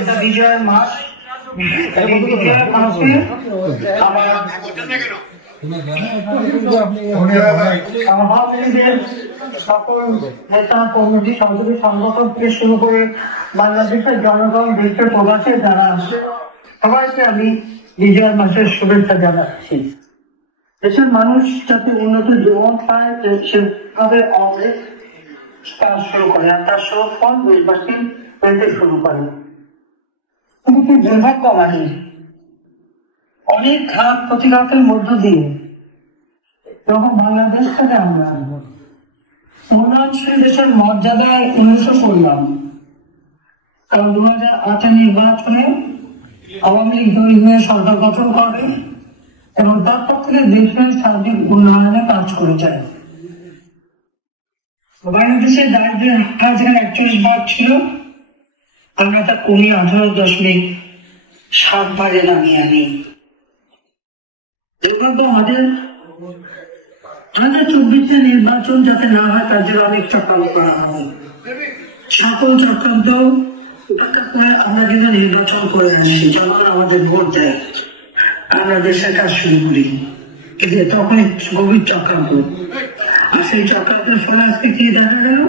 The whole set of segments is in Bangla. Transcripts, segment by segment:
এটা বিজয়ের মাস। এই বিজয়ের মাসে আমার আওয়ামী লীগের সকল নেতা কর্মী সহযোগী সংগঠন থেকে শুরু করে বাংলাদেশের জনগণ দেশে প্রবাসে যারা আছে সবাইকে আমি বিজয়ের মাসের শুভেচ্ছা জানাচ্ছি। দেশের মানুষ যাতে উন্নত জীবন পায় সেভাবে অনেক কাজ শুরু করে, আর তার সুফল দেশবাসী পেতে শুরু করে। কিন্তু দুর্ভাগ্য আমাদের অনেক ঘাত প্রতিঘাতের মধ্য দিয়ে যখন বাংলাদেশ থেকে আমরা উন্নয়নশীল দেশের মর্যাদায় উন্নত করলাম, কারণ 2008 নির্বাচনে আওয়ামী লীগ জয়ী হয়ে সরকার গঠন করে এবং তারপর থেকে দেশের সার্বিক উন্নয়নে কাজ করে যায়। বাংলাদেশের দারিদ্র্যের হার যেখানে 41 ছিল, আমরা তা কমিয়ে 18.7 নামিয়ে আনি। দুর্ভাগ্য আমাদের 2024 নির্বাচন যাতে না হয় তার জন্য অনেক চক্রান্ত করা হবে। সকল চক্রান্ত উপেক্ষা করে আমরা কিন্তু নির্বাচন করে আসি, যখন আমাদের ভোট দেয় আমরা দেশের কাজ শুরু করি, কিন্তু তখন গভীর চক্রান্ত। আর সেই চক্রান্তের ফলে আজকে কি দেখা গেল?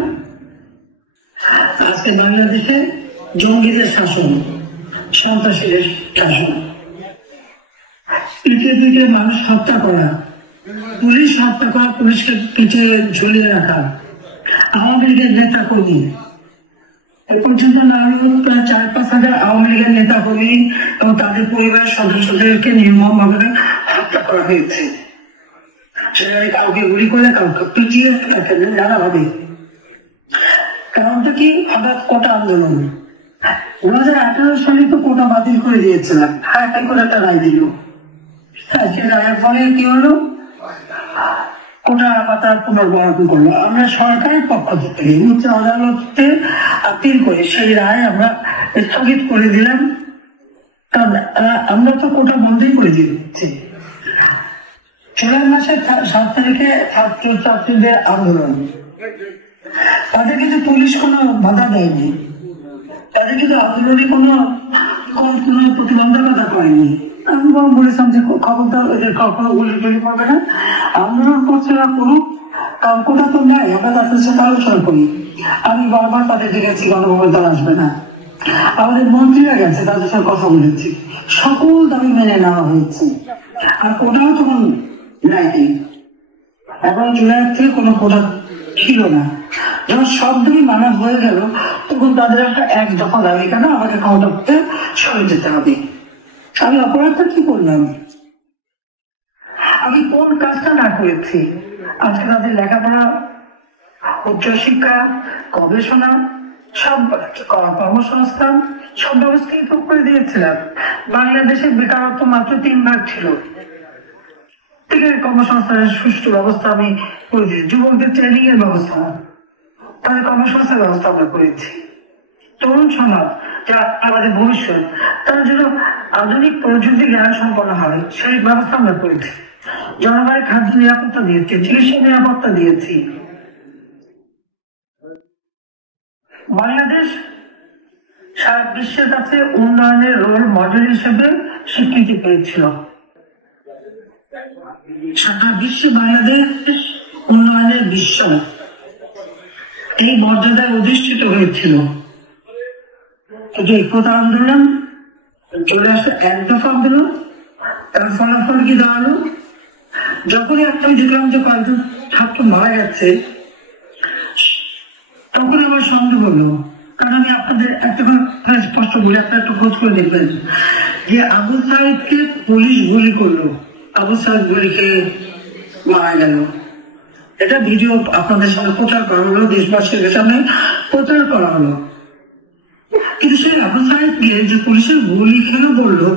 আজকে বাংলাদেশে জঙ্গিদের শাসন, সন্ত্রাসীদের শাসন, পিঠে পিঠে মানুষ হত্যা করা, পুলিশ হত্যা করা, পুলিশকে পিঠে ঝুলিয়ে রাখা, আওয়ামী লীগের নেতা কর্মী এ পর্যন্ত না হলেও প্রায় 4-5 হাজার আওয়ামী লীগের নেতা কর্মী এবং তাদের পরিবারের সদস্যদেরকে নির্মমভাবে হত্যা করা হয়েছে। সেখানে কাউকে গুলি করে, কাউকে পিটিয়ে, নানাভাবে। কারণটা কি? হঠাৎ কোটা আন্দোলন। 2018 সালে তো কোটা বাতিল করে দিয়েছিলাম, হাইকোর্ট করে একটা রায় দিল। আজকে রায়ের ফলে কি হলো? কোটা পাতা পুনর্বহাল করলো। আমরা সরকারের পক্ষ থেকে উচ্চ আদালতে আপিল করে সেই রায় আমরা স্থগিত করে দিলাম, কারণ আমরা তো কোটা বন্ধই করে দিচ্ছি। জুলাই মাসের 7 তারিখে ছাত্রছাত্রীদের আন্দোলন, তাদের কিন্তু পুলিশ কোনো বাধা দেয়নি, তাদের কিন্তু আন্দোলনে কোনো প্রতিবন্ধকতা করেনি। আমি বলেছিলাম যে খবরদার এদের কখনো গুলি টুলি পড়বে না, আন্দোলন করছে না করুক, কারণ কোথা তো নেয়, আমরা তাদের সাথে আলোচনা করি। আমি বারবার তাদের দেখেছি গণভবন তারা আসবে না, আমাদের মন্ত্রীরা গেছে, তাদের সাথে কথা বলেছি, সকল দাবি মেনে নেওয়া হয়েছে। আর কোটাও তখন নেয়নি, এখন জুলাইয়ের থেকে কোনো কোটা ছিল না। যখন সব দাবি মানা হয়ে গেল তখন তাদের একটা এক দফা দাবি, কেন আমাকে ক্ষমতা করতে সরে যেতে হবে। আমি অপরাধটা কি করলাম? আমি কোন কাজটা না করেছি? আজকে তাদের লেখাপড়া, উচ্চশিক্ষা, গবেষণা, সব কর্মসংস্থান সব ব্যবস্থাই তো করে দিয়েছিলাম। বাংলাদেশের বেকারত্ব মাত্র 3% ছিল, কর্মসংস্থানের সুষ্ঠু ব্যবস্থা আমি করে দিয়েছি। যুবকদের ট্রেনিং এর ব্যবস্থা, তাদের কর্মসংস্থানের ব্যবস্থা আমরা করেছি। তরুণ সমাজ যা আমাদের ভবিষ্যৎ, তার জন্য আধুনিক প্রযুক্তি জ্ঞান সম্পন্ন হয় সেই ব্যবস্থা আমরা করেছি। জলবায়ু খাদ্য নিরাপত্তা দিয়েছি, চিকিৎসা নিরাপত্তা দিয়েছি। বাংলাদেশ সারা বিশ্বের কাছে উন্নয়নের রোল মডেল হিসেবে স্বীকৃতি পেয়েছিল। সারা বিশ্বে বাংলাদেশ উন্নয়নের বিশ্ব এই মর্যাদায় অধিষ্ঠিত হয়েছিল। কোটা আন্দোলন চলে আসে, এক দফা আন্দোলন, তার ফলাফল কি দাঁড়ালো? যখনই আমি দেখলাম যে কয়েকজন ছাত্র মারা যাচ্ছে, তখন আমার সন্দেহ হলো। কারণ আমি আপনাদের একটা স্পষ্ট বলে আপনার একটু খোঁজ করে দেখবেন যে আবু সাইদকে পুলিশ গুলি করলো, আবু সাইদ গুলি খেয়ে মারা গেল। এটা ভিডিও আপনাদের সামনে প্রচার করা হলো, দেশবাসীর সামনে প্রচার করা হলো। কিন্তু সেই আবু সাইদকে যে পুলিশের গুলি খেয়ে বললো,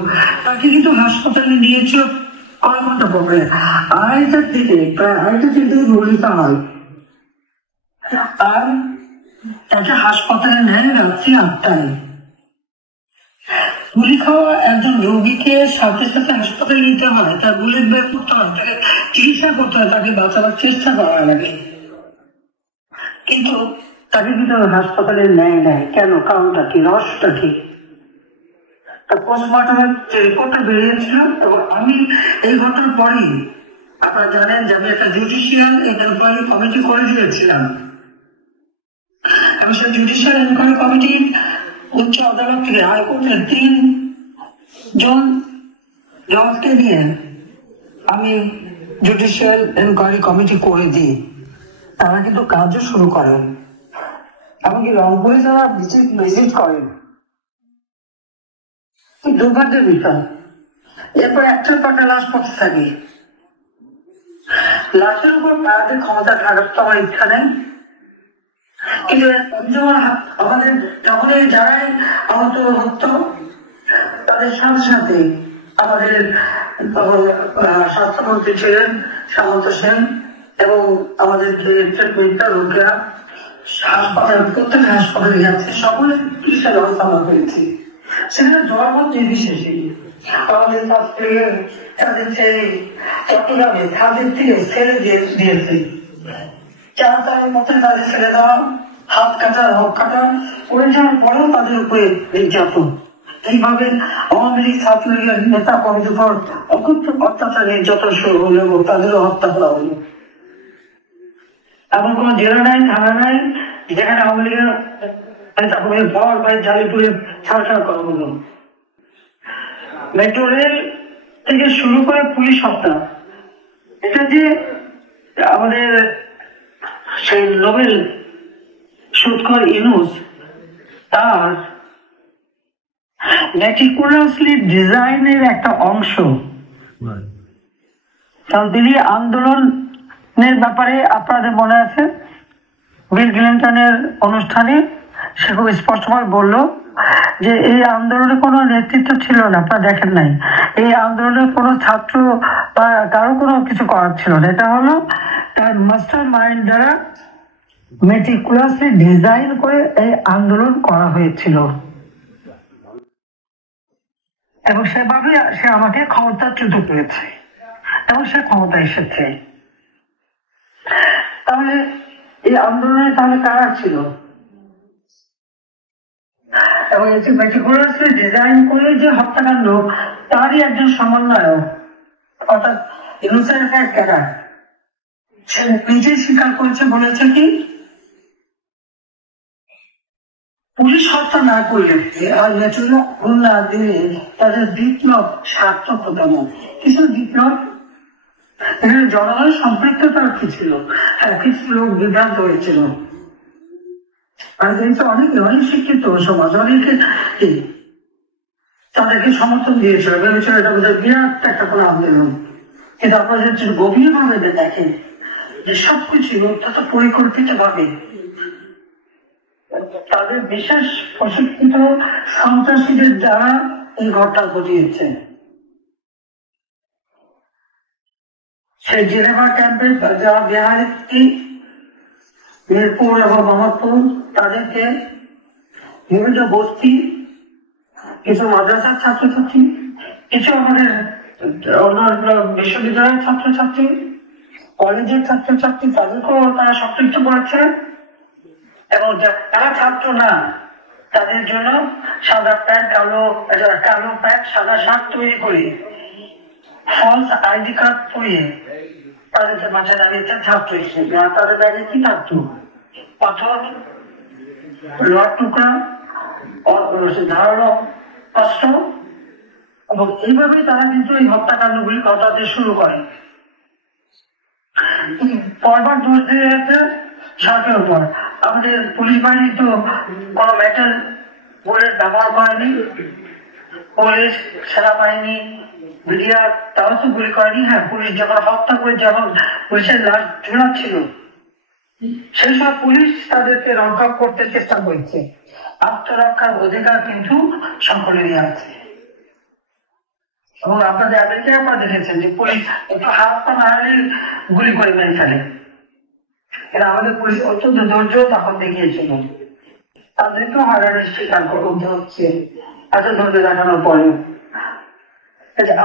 তাকে কিন্তু হাসপাতালে নিয়েছিল কয়েক ঘন্টা পরে, 2:30টার দিকে, প্রায় 2:30টার দিকে গুলিটা হয়। আর তাকে হাসপাতালে নেয় রাত্রি 8টায়। গুলি খাওয়া একজন রোগীকে সাথে সাথে হাসপাতালে নিতে হয়, তার বুলেট বের করতে হয়, তাকে চিকিৎসা করতে হয়, তাকে বাঁচাবার চেষ্টা করা লাগে, কিন্তু তাকে কিন্তু হাসপাতালে নেয়। কেন? কারণটা কি? রহস্যটা কি? পোস্টমর্টমের যে রিপোর্টটা বেরিয়েছিল, এবং আমি এই ঘটনার পরেই আপনারা জানেন যে আমি একটা জুডিশিয়াল এনকোয়ারি কমিটি করে দিয়েছিলাম, এবং সেই জুডিশিয়াল এনকোয়ারি কমিটি উচ্চ আদালত থেকে হাইকোর্টের 3 জন জজকে নিয়ে আমি জুডিশিয়াল এনকোয়ারি কমিটি করে দিই। তারা কিন্তু কাজও শুরু করেন, এমনকি রংপুরে যারা ভিজিট করেন। দুর্ভাগ্যের বিষয়, এরপর একটার পর একটা লাশ পড়তে থাকে। লাশের উপর তাদের ক্ষমতা খাটাতে আমার ইচ্ছা নেই, কিন্তু আমাদের তখন যারাই আহত হতো তাদের সাথে সাথে আমাদের স্বাস্থ্যমন্ত্রী ছিলেন সামন্ত সেন, এবং আমাদের রোগীরা হাসপাতাল, প্রত্যেক হাসপাতালে যাচ্ছে, সকলের চিকিৎসা ব্যবস্থা আমরা করেছি। সেখানে ধর্ম নির্বিশেষে আমাদের তাদের ছেলে চট্টগ্রামে তাদের থেকে ছেড়ে দিয়েছে। 4 তারিখের মধ্যে তাদের ছেড়ে দেওয়া, হাত কাটা, হক কাটা করে যাওয়ার পরেও তাদের উপরে নির্যাতন। এইভাবে আওয়ামী লীগ ছাত্রলীগের নেতা কর্মীদের উপর অত্যাচার নির্যাতন শুরু হলো এবং তাদেরও হত্যা করা হলো। এমন কোন জেলা নাই, থানা নাই যেখানে আওয়ামী লীগের নেতা কর্মীর ভর বা জালিপুরে ছাড়ছাড় করা হলো। মেট্রো রেল থেকে শুরু করে পুলিশ হত্যা, এটা যে আমাদের সেই নোবেল সুৎখর ইউনূস তার মেটিকুলাসলি ডিজাইনের একটা অংশ। কারণ দিল্লি আন্দোলনের ব্যাপারে আপনাদের মনে আছে, বিল ক্লিন্টনের অনুষ্ঠানে সে খুব স্পষ্টভাবে বলল যে এই আন্দোলনে কোনো নেতৃত্ব ছিল না, আপনারা দেখেন নাই। এই আন্দোলনে কোনো ছাত্র বা কারো কোনো কিছু করার ছিল না, এটা হলো তার মাস্টার মাইন্ড দ্বারা মেটিকুলাসলি ডিজাইন করে এই আন্দোলন করা হয়েছিল, এবং সেভাবে সে আমাকে ক্ষমতাচ্যুত করেছে এবং সে ক্ষমতা এসেছে। তাহলে এই আন্দোলনে তাহলে কারা ছিল, এবং এটি মেটিকুলাসলি ডিজাইন করে যে হত্যাকাণ্ড তারই একজন সমন্বয়ক, অর্থাৎ ইউনূসের ক্যাডার, সে নিজেই স্বীকার করেছে, বলেছে কি পুলিশ হত্যা না করলে আর আগুন না দিলে তাদের বিপ্লব সার্থক হতো না। কিছু বিপ্লব এখানে জনগণের সম্পৃক্ততা কি ছিল? হ্যাঁ, কিছু লোক বিভ্রান্ত হয়েছিল, আর অনেক শিক্ষিত সমাজ অনেকে তাদেরকে সমর্থন দিয়েছিল, ভেবেছিল এটা বোধহয় বিরাট একটা কোনো আন্দোলন। কিন্তু আপনারা যদি গভীর ভাবে দেখেন যে সবকিছু অত্যন্ত পরিকল্পিত ভাবে তাদের বিশেষ প্রশিক্ষিত সন্ত্রাসীদের দ্বারা এই ঘটনা ঘটিয়েছে। সেই জেনেভা ক্যাম্পের যারা বিহারি, মিরপুর এবং মোহাম্মদপুর, তাদেরকে বিভিন্ন বস্তি, কিছু মাদ্রাসার ছাত্রছাত্রী, কিছু আমাদের অন্যান্য বিশ্ববিদ্যালয়ের ছাত্রছাত্রী, কলেজের ছাত্রছাত্রী, তাদেরকেও তারা সম্পৃক্ত করেছে, এবং তারা ছাত্র না তাদের জন্য সাদা প্যান্ট, কালো প্যান্ট, সাদা শার্ট তৈরি করে ফলস আইডি কার্ড পরিয়ে তাদেরকে মাঝে দাঁড়িয়েছে ছাত্র হিসেবে। আর তাদের ব্যাগে কি থাকতো? পাথর, রড টুকরা, ধারালো অস্ত্র, এবং এইভাবেই তারা কিন্তু এই হত্যাকাণ্ডগুলি ঘটাতে শুরু করে। পরবার দোষ দিয়ে যাচ্ছে সরকারের উপর। আমাদের পুলিশ বাহিনী তো কোনো মেটাল বুলেট ব্যবহার করেনি, পুলিশ, সেনাবাহিনী, মিডিয়া তাও তো গুলি করেনি। হ্যাঁ, পুলিশ যখন হত্যা করে, যখন পুলিশের লাশ ঝুলাচ্ছিল সেই সব পুলিশ তাদেরকে রক্ষা করতে চেষ্টা করছে। আত্মরক্ষার অধিকার কিন্তু সকলেরই আছে, এবং আপনাদের আমেরিকায় আপনারা দেখেছেন যে পুলিশ একটু হাত পা নাড়ালেই গুলি করে মেরে ফেলে। এরা আমাদের পুলিশ অত্যন্ত ধৈর্য তখন দেখিয়েছিল, তাদেরকেও হয়রানির শিকার করতে হচ্ছে এত ধৈর্য দেখানোর পরে।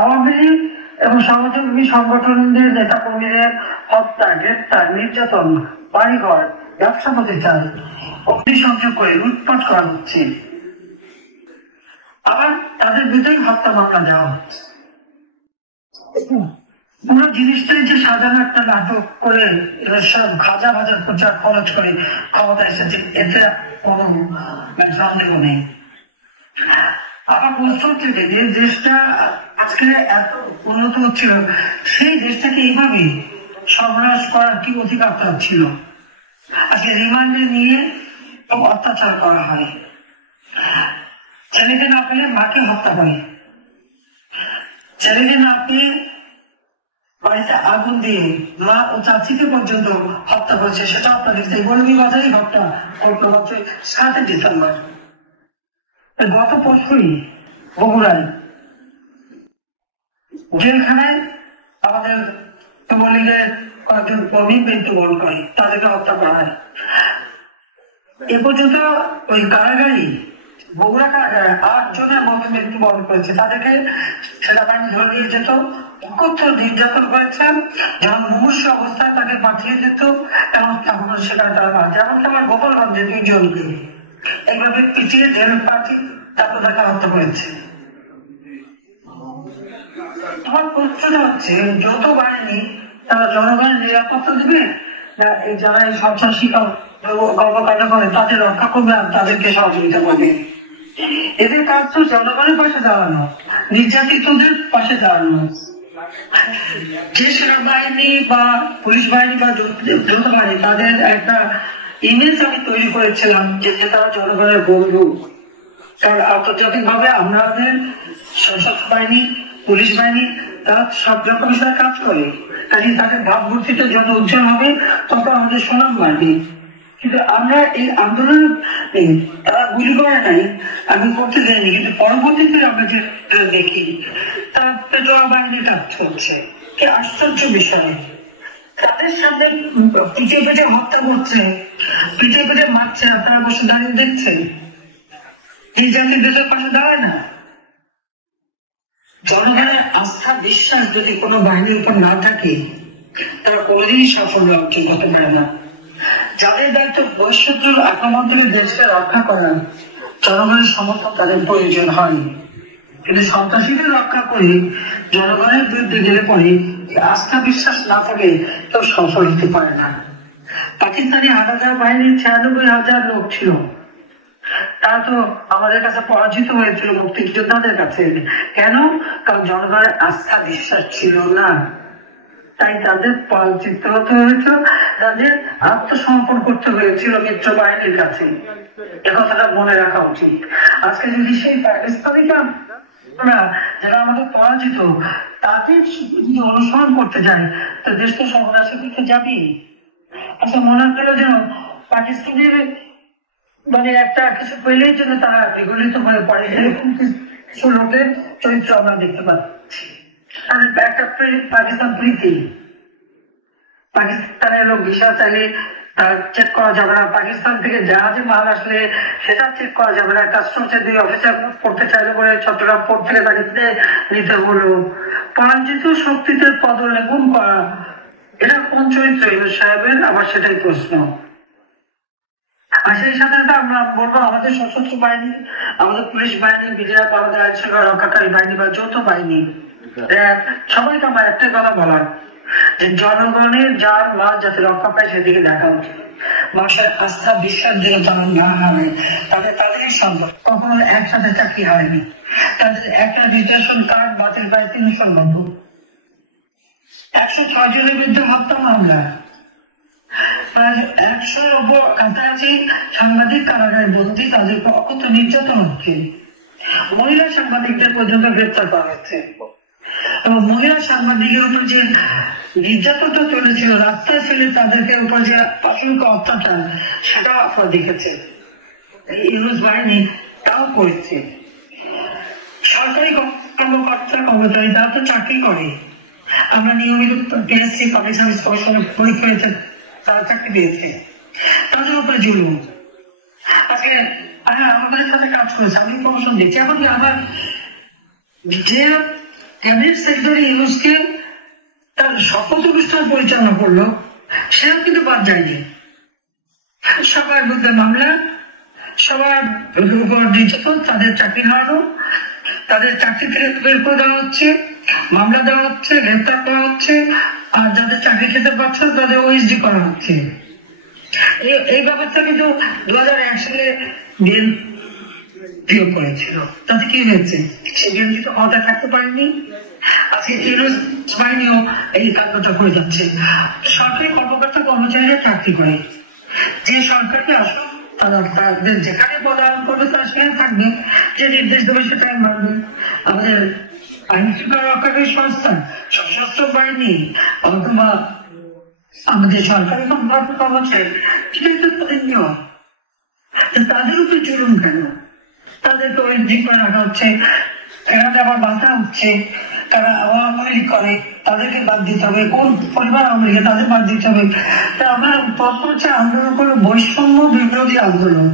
আওয়ামী লীগ এবং সমাজসেবী সংগঠনদের নেতা কর্মীদের হত্যা, গ্রেপ্তার, নির্যাতন, বাড়িঘর, ব্যবসা প্রতিষ্ঠান অগ্নিসংযোগ করে লুটপাট করা হচ্ছে। আবার তাদের বিরুদ্ধেই হত্যা মামলা দেওয়া হচ্ছে। পুরো জিনিসটাই যে সাজানো একটা নাটক করে সব হাজার হাজার প্রচার খরচ করে ক্ষমতা এসেছে, এতে কোনো সন্দেহ নেই। আমার প্রশ্ন হচ্ছে যে দেশটা আজকে এত উন্নত হচ্ছিল, সেই দেশটাকে এইভাবে সর্বনাশ করার কি অধিকার তার ছিল? আজকে রিমান্ডে নিয়ে অত্যাচার করা হয়, ছেলেকে না পেলে মাকে হত্যা করে, ছেলেকে না পেয়ে বাড়িতে আগুন দিয়ে মা ও চাচিকে পর্যন্ত হত্যা করেছে। সেটা আপনাদের বলবি কথাই ঘটনা ঘটলো মাত্র 7 ডিসেম্বর। গত পরশুই বগুড়ায় জেলখানায় আমাদের যুবলীগের কয়েকজন কর্মী মৃত্যুবরণ করে, তাদেরকে হত্যা করা হয়। এ পর্যন্ত ওই কারাগারি বগুড়া কারাগারে 8 জনের মতো মৃত্যুবরণ করেছে। তাদেরকে সেনাবাহিনী ধরে নিয়ে যেত, কঠোর নির্যাতন করেছেন, যেমন মুমূর্ষ অবস্থায় তাকে পাঠিয়ে যেত, এবং তখন সেখানে তারা মারা যায়। এমনকি আমার গোপালগঞ্জে 2 জনকে এইভাবে পিটিয়ে জেলে পাঠিয়ে তারপর তাকে হত্যা করেছে। আমার প্রশ্নটা হচ্ছে, যত বাহিনী তারা জনগণের নিরাপত্তা দেবে না এই যারা এই সন্ত্রাসী কর্মকাণ্ড করে তাদের রক্ষা করবে আর তাদেরকে সহযোগিতা করবে? এদের কাজ তো জনগণের পাশে দাঁড়ানো, নির্যাতিতদের পাশে দাঁড়ানো। যে সেনাবাহিনী বা পুলিশ বাহিনী বা যৌথ বাহিনী, তাদের একটা ইমেজ আমি তৈরি করেছিলাম যে তারা জনগণের বন্ধু। কারণ আন্তর্জাতিক ভাবে আমাদের সশস্ত্র বাহিনী, পুলিশ বাহিনী তারা সব রকম বিষয়ে কাজ করে, কাজে তাদের ভাবমূর্তিতে যত উজ্জ্বল হবে তত আমাদের সুনাম বাড়বে। কিন্তু আমরা এই আন্দোলন তারা গুলি করে নাই, আমি করতে যাইনি, কিন্তু পরবর্তীতে আমরা যে দেখি তার পেটোয়া বাহিনীর কাজ চলছে। কি আশ্চর্য বিষয়, তাদের সামনে পিঠে পিঠে হত্যা করছে, পিঠে পিঠে মারছে, আপনারা বসে দাঁড়িয়ে দেখছেন। এই জাতির দেশের পাশে দাঁড়ায় না। জনগণের আস্থা বিশ্বাস যদি কোনো বাহিনীর উপর না থাকে, তারা কোনোদিনই সাফল্য অর্জন করতে পারে না। যাদের দায়িত্ব বৈশ্যত্রুর আক্রমণ থেকে দেশকে রক্ষা করা, জনগণের সমর্থন তাদের প্রয়োজন হয়। কিন্তু সন্ত্রাসীদের রক্ষা করে জনগণের বিরুদ্ধে গেলে পরে আস্থা বিশ্বাস না থাকে কেউ সফল হতে পারে না। পাকিস্তানি হানাদার বাহিনীর 96,000 লোক ছিল, তারা তো আমাদের কাছে পরাজিত হয়েছিল মুক্তিযোদ্ধাদের কাছে। কেন? কারণ জনগণের আস্থা বিশ্বাস ছিল না, তাই তাদের পরাজিত হতে হয়েছিল, তাদের আত্মসমর্পণ করতে হয়েছিল মিত্র বাহিনীর কাছে। এ কথাটা মনে রাখা উচিত। আজকে যদি সেই পাকিস্তানিরা যারা আমাদের পরাজিত তাদের যদি অনুসরণ করতে যায়, তো দেশ তো সর্বনাশের দিকে যাবেই। আচ্ছা, মনে হলো যেন পাকিস্তানের মানে একটা কিছু পেলেই জন্য তারা বিগলিত হয়ে পড়ে, এরকম কিছু লোকের চরিত্র আমরা দেখতে পাচ্ছি। একটা পাকিস্তান প্রীতি, পাকিস্তানের লোক ভিসা চাইলে তার চেক করা যাবে না, পাকিস্তান থেকে জাহাজে মাল আসলে সেটা চেক করা যাবে না, কাস্টমসের 2 অফিসার পড়তে চাইলে পরে চট্টগ্রাম পোর্ট থেকে তাকে নিতে হলো। পরাজিত শক্তিতে পদলেপন করা, এটা কোন চরিত্র এলো সাহেবের? আবার সেটাই প্রশ্ন। আর সেই সাথে আমরা বলবো আমাদের সশস্ত্র বাহিনী, আমাদের পুলিশ বাহিনী, বিজেপি, আমাদের আইন শৃঙ্খলা রক্ষাকারী বাহিনী বা যৌথ বাহিনী, সবাইকে আমার একটাই কথা বলার, যে জনগণের যার মা যাতে রক্ষা পায় সেদিকে দেখা উচিত। মানুষের আস্থা বিশ্বাস যেন তারা না হারে, তাদের সম্ভব কখনো একসাথে চাকরি হারেনি, তাদের একটা রেজিস্ট্রেশন কার্ড বাতিল প্রায় 300 মতো, 106 জনের বিরুদ্ধে হত্যা মামলা, প্রায় 100-র উপর কাছাকাছি সাংবাদিক কারাগারে বন্দী, তাদের অকথ্য নির্যাতন হচ্ছে। মহিলা সাংবাদিকদের পর্যন্ত গ্রেপ্তার করা হচ্ছে, এবং মহিলা সাংবাদিকের উপর যে নির্যাতনটা চলেছিল, রাস্তায় ফেলে তাদেরকে উপর যে প্রাথমিক অত্যাচার, সেটাও আপনারা দেখেছেন। ইউনুস বাহিনী তাও করেছে। সরকারি কর্মকর্তা কর্মচারী তারা তো চাকরি করে, আমরা নিয়মিত পিএসসি পাবলিক সার্ভিস কমিশনের পরীক্ষা হয়েছে, তারা চাকরি পেয়েছে, তাদের উপরে জুলুম। আজকে আমাদের সাথে কাজ করেছে, আমি প্রমোশন দিচ্ছি, এমনকি আবার যে ক্যাবিনেট সেক্রেটারি ইউনুসকে তার শপথ অনুষ্ঠান পরিচালনা করলো, সেও কিন্তু বাদ যায়নি। সবার বিরুদ্ধে মামলা, সবার উপর নির্যাতন, তাদের চাকরি হারানো, তাদের চাকরি থেকে বের করে দেওয়া হচ্ছে, মামলা দেওয়া হচ্ছে, গ্রেপ্তার করা হচ্ছে, আর যাদের চাকরি খেতে পারছে তাদের ওএসডি করা হচ্ছে। এই ব্যবস্থা কিন্তু 2001 সালে বিএনপি করেছিল। তাতে কি হয়েছে? সে বিএনপি তো ক্ষমতা থাকতে পারেনি। আজকে ইউনুস বাহিনীও এই কাজটা করে যাচ্ছে। সরকারি কর্মকর্তা কর্মচারীরা চাকরি করে, যে সরকারকে আসুক তারা তাদের যেখানে পদায়ন করবে তারা সেখানে থাকবে, যে নির্দেশ দেবে সেটাই মানবে। আমাদের আইন শৃঙ্খলা রক্ষাকারী সংস্থা, সশস্ত্র বাহিনী অথবা আমাদের সরকারি কর্মচারী, সেটাই তো তাদের নিয়ম। তাদের উপরে জুলুম কেন? তাদেরকে ওই করে রাখা হচ্ছে, এখানে আবার বাধা হচ্ছে, তারা আওয়ামী লীগ করে তাদেরকে বাদ দিতে হবে, কোন পরিবার আওয়ামী লীগে তাদের বাদ দিতে হবে। তা আমার প্রশ্ন হচ্ছে, আন্দোলন করলো বৈষম্য বিরোধী আন্দোলন।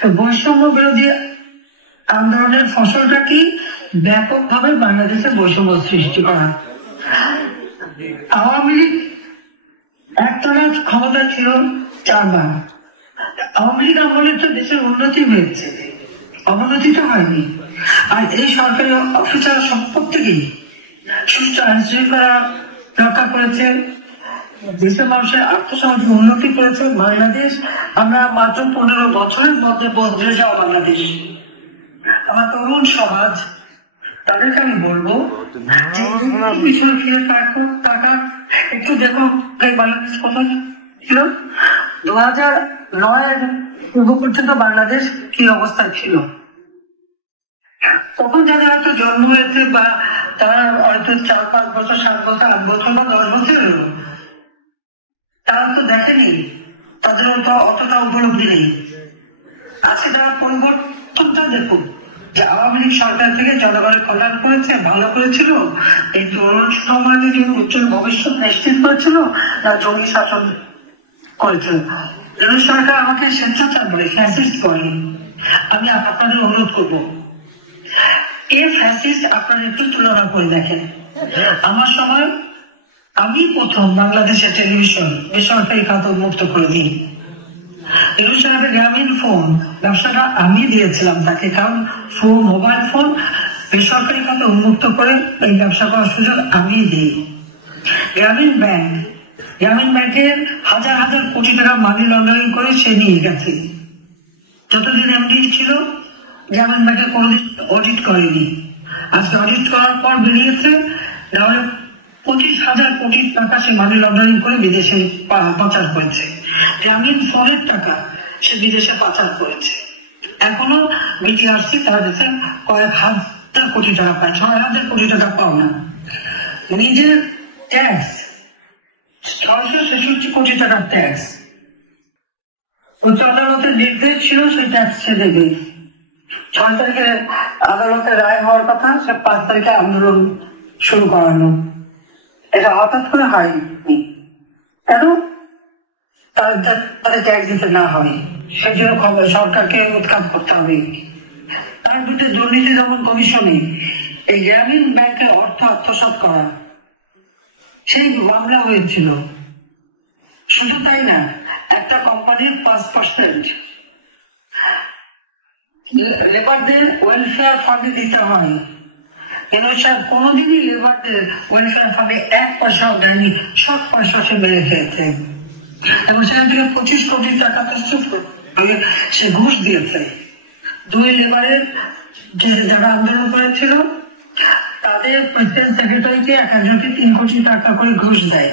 তো বৈষম্য বিরোধী আন্দোলনের ফসলটা কি? ব্যাপকভাবে বাংলাদেশে বৈষম্য সৃষ্টি করা। আওয়ামী লীগ একটানা ক্ষমতা ছিল 4 বার। আওয়ামী লীগ আমলে তো দেশের উন্নতি হয়েছে, অবনতি তো হয়নি। আর এই সরকারি অফিসার সব প্রত্যেকেই সুস্থ আইন শৃঙ্খলা রক্ষা করেছে, দেশের মানুষের আর্থসামাজিক উন্নতি করেছে। বাংলাদেশ আমরা মাত্র 15 বছরের মধ্যে বদলে যাওয়া বাংলাদেশ। আমার তরুণ সমাজ, তাদেরকে আমি বলবো পিছনে ফিরে টাকা একটু দেখো, বাংলাদেশ কোথায় ছিল 2009 পূর্ব পর্যন্ত বাংলাদেশ কি অবস্থা ছিল। তখন যাদের হয়তো জন্ম হয়েছে বা তারা হয়তো 4-5 বছর, 7 বছর, 8 বছর বা 10 বছর, তারা তো দেখেনি, তাদের অতটা উপলব্ধি নেই। আজকে তারা পরিবর্তনটা দেখুন, যে আওয়ামী লীগ সরকার থেকে জনগণের কল্যাণ করেছে, ভালো করেছিল, এই তরুণ সমাজের জন্য উজ্জ্বল ভবিষ্যৎ নিশ্চিত করেছিল, না জঙ্গি শাসন করেছিল। সরকার আমাকে স্বেচ্ছাচার বলে, ফ্যাসিস্ট বলে। আমি আপনাদের অনুরোধ করবো, এই ফ্যাসিস্ট আপনারা একটু তুলনা করে দেখেন। আমার সময় আমি প্রথম বাংলাদেশের টেলিভিশন বেসরকারি খাত মুক্ত করে দিই। ইউনুস সাহেবের গ্রামীণ ফোন ব্যবসাটা আমি দিয়েছিলাম তাকে, কারণ মোবাইল ফোন বেসরকারি খাতে উন্মুক্ত করে এই ব্যবসা করার সুযোগ আমি দিই। গ্রামীণ ব্যাংকের হাজার হাজার কোটি টাকা মানি লন্ডারিং করে সে নিয়ে গেছে। যতদিন এমডি ছিল গ্রামীণ ব্যাংকে কোনোদিন অডিট করেনি। আজকে অডিট করার পর বেরিয়েছে, তাহলে 25,000 কোটি টাকা সে মানি লন্ডারিং করে বিদেশে পাচার করেছে। গ্রামীণ ফোনের টাকা সে বিদেশে পাচার করেছে। এখনো বিটিআরসি তার কাছে কয়েক হাজার কোটি টাকা পায়, 6,000 কোটি টাকা পাও না। নিজের ট্যাক্স 666 কোটি টাকার ট্যাক্স, উচ্চ আদালতের নির্দেশ ছিল সেই ট্যাক্স সে দেবে। 6 তারিখে আদালতের রায় হওয়ার কথা, সে 5 তারিখে আন্দোলন শুরু করানো। এটা হঠাৎ করে হয়নি, কেন? তাদের ট্যাক্স দিতে না হয়, সেই জন্য সরকারকে উৎখাত করতে হবে। তার বিরুদ্ধে দুর্নীতি দমন কমিশনে এই গ্রামীণ ব্যাংকের অর্থ আত্মসাৎ করা, সেই মামলা হয়েছিল। শুধু তাই না, একটা কোম্পানির 5% লেবারদের ওয়েলফেয়ার ফান্ডে দিতে হয়। কোনোদিনই লেবারদের ওয়েলফেয়ার ফান্ডে 1 পয়সাও দেয়নি, সব পয়সা সে মেরে খেয়েছে। এবং সেখান থেকে 25 কোটি টাকা সে ঘুষ দিয়েছে। 2 লেবারের যারা আন্দোলন করেছিল তাদের প্রেসিডেন্ট সেক্রেটারিকে একজনকে 3 কোটি টাকা করে ঘুষ দেয়।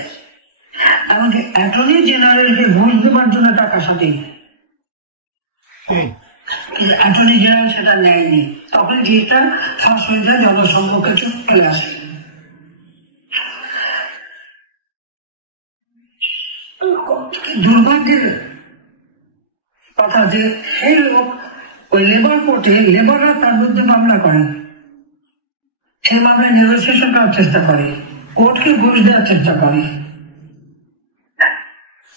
এমনকি অ্যাটর্নি জেনারেলকে ঘুষ দেওয়ার জন্য টাকা সাথে অ্যাটর্নি জেনারেল সেটা নেয়নি। তখন যেটা ফাঁস হয়ে যায়, জনসম্মুখে চলে আসে। দুর্ভাগ্যের কথা যে সেই লোক ওই লেবার কোর্টে, লেবাররা তার বিরুদ্ধে মামলা করেন, সেই মামলায় নেগোসিয়েশন করার চেষ্টা করে, কোর্টকে ঘুষ দেওয়ার চেষ্টা করে।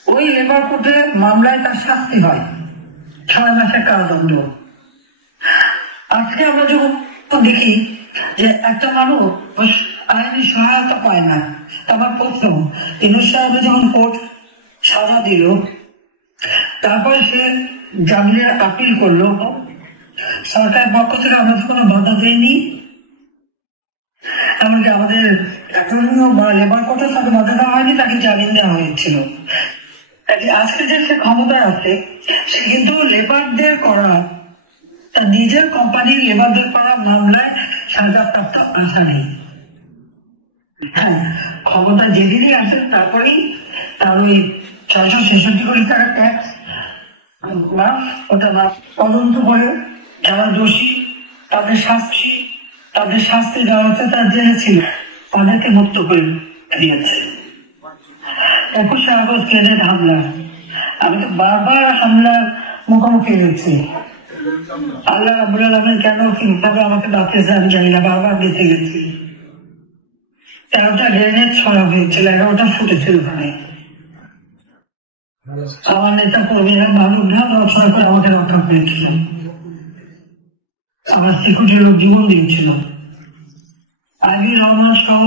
ওই লেবার কোর্টে মামলায় তার শাস্তি হয় 6 মাসের কারাদণ্ড। আজকে আমরা যখন দেখি যে একটা মানুষ আইনি সহায়তা পায় না, আমার প্রশ্ন, ইউনুস সাহেব যখন কোর্ট সাজা দিল, তারপরে সে জামিনের আপিল করলো, সরকারের পক্ষ থেকে আমরা তো কোনো বাধা দেয়নি, এমনকি আমাদের অ্যাটর্নিও বা লেবার কোর্টের সাথে বাধা দেওয়া হয়নি, তাকে জামিন দেওয়া হয়েছিল। আজকে যে সে ক্ষমতায় আছে সে কিন্তু লেবারদের করা, তার নিজের কোম্পানির লেবারদের করা মামলায় সাজা প্রাপ্ত আশা নেই। হ্যাঁ, ক্ষমতা যেদিনই আসে তারপরেই তার ওই 666 কোটি টাকা ট্যাক্স ওটা তদন্ত করে যারা দোষী তাদের শাস্তি দেওয়া হচ্ছে, তার জেলে ছিল তাদেরকে মুক্ত করে দিয়েছে। 21শে আগস্ট গ্রেনেড হামলা, আমি তো বারবার হামলার মুখোমুখি হয়েছি। আল্লাহ রাব্বুল আলামিন কেন কিভাবে আমাকে বাঁচিয়েছে আমি জানি না, বারবার বেঁচে গেছি। 13টা গ্রেনেড ছড়া হয়েছিল, 11টা ফুটেছিল ওখানে। আমার নেতা কর্মীরা মানবরা রচনা করে আমাকে রক্ষা করেছিল, আমার সিকিউরিটি লোক জীবন দিয়েছিল। আইবি রহমান সহ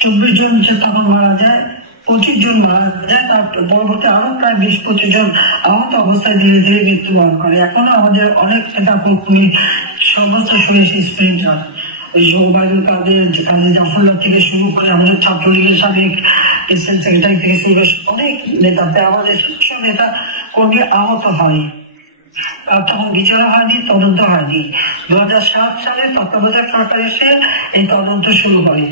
24 জন যে তখন মারা যায়, 25 জন মারা যায়, তার পরবর্তী আরো প্রায় 20-25 জন আহত অবস্থায় ধীরে ধীরে মৃত্যুবরণ করে। এখনো আমাদের অনেক নেতা কর্মী সর্বত্র শুনেছি স্প্রিন্টার, ওই ওবায়দুল কাদের, কাজী জাফরুল্লাহ থেকে শুরু করে আমাদের ছাত্রলীগের সাবেক প্রেসিডেন্ট সেক্রেটারি থেকে শুরু করে অনেক নেতা, আমাদের শীর্ষ নেতা কর্মী আহত হয়। আর তখন বিচার হয়নি, তদন্ত হয়নি। 2007 সালে তত্ত্বাবধায়ক সরকার এসে এই তদন্ত শুরু হয়।